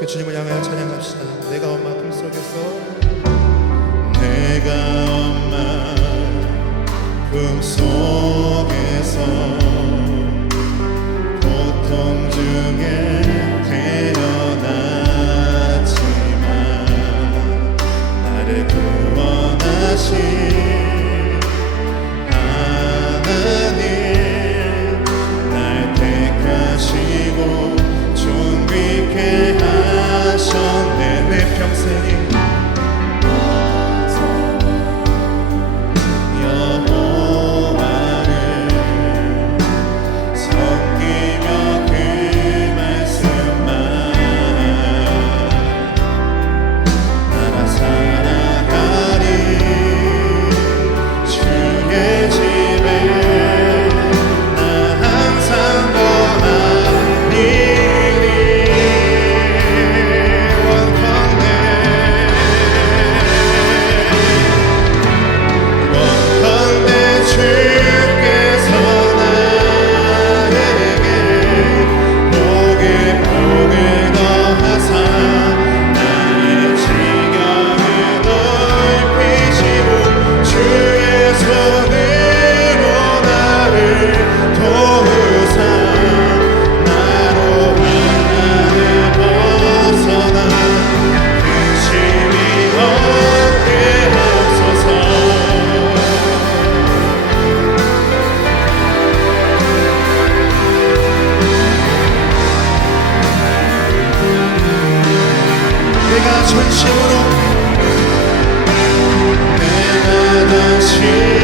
그 주님을 향하여 찬양합시다. 내가 엄마 품 속에서 내가 엄마 품 속에서 Jesus.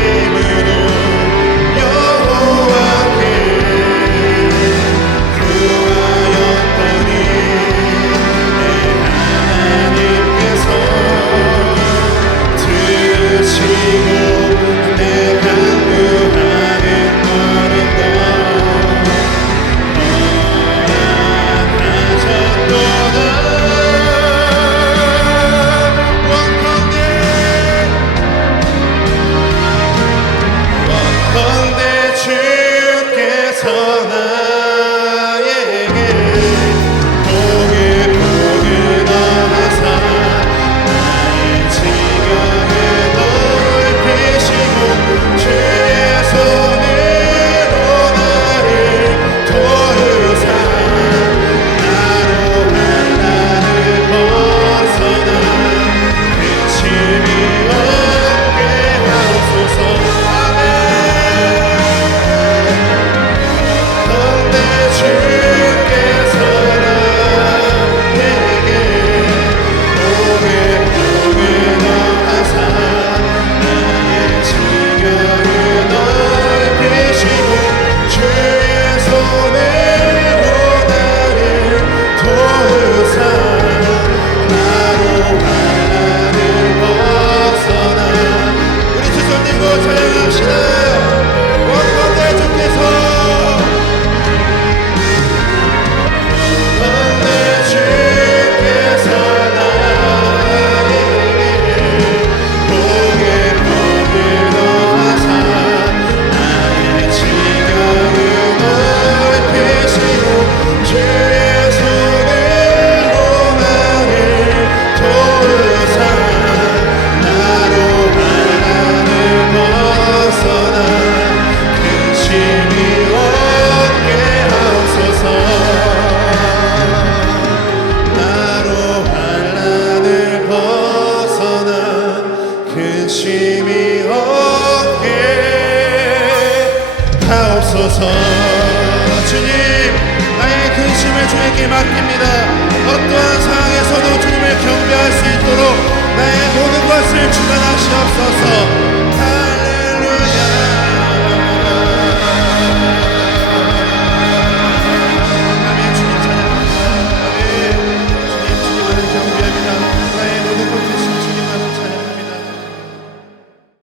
맡깁니다. 어떠한 상황에서도 주님을 경배할 수 있도록 나의 모든 것을 주관하시옵소서.